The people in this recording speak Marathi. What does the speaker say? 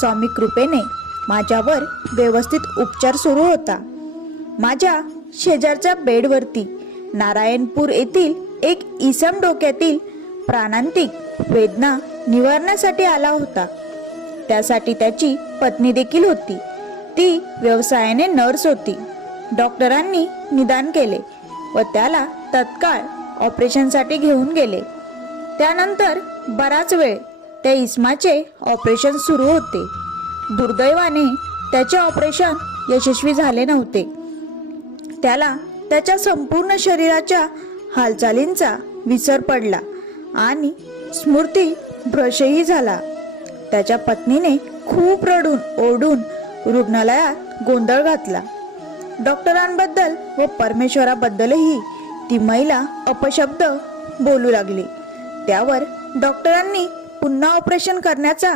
स्वामी कृपेने माझ्यावर व्यवस्थित उपचार सुरू होता. माझ्या शेजारच्या बेडवरती नारायणपूर येथील एक इसम डोक्यातील प्राणांतिक वेदना निवारण्यासाठी आला होता. त्यासाठी त्याची पत्नी देखील होती. ती व्यवसायाने नर्स होती. डॉक्टरांनी निदान केले व त्याला तत्काळ ऑपरेशनसाठी घेऊन गेले. त्यानंतर बराच वेळ त्या इस्माचे ऑपरेशन सुरू होते. दुर्दैवाने त्याचे ऑपरेशन यशस्वी झाले नव्हते. त्याला त्याच्या संपूर्ण शरीराच्या हालचालींचा विसर पडला आणि स्मृती भ्रशही झाला. त्याच्या पत्नीने खूप रडून ओरडून रुग्णालयात गोंधळ घातला. डॉक्टरांबद्दल व परमेश्वराबद्दलही ती महिला अपशब्द बोलू लागली. त्यावर डॉक्टरांनी पुन्हा ऑपरेशन करण्याचा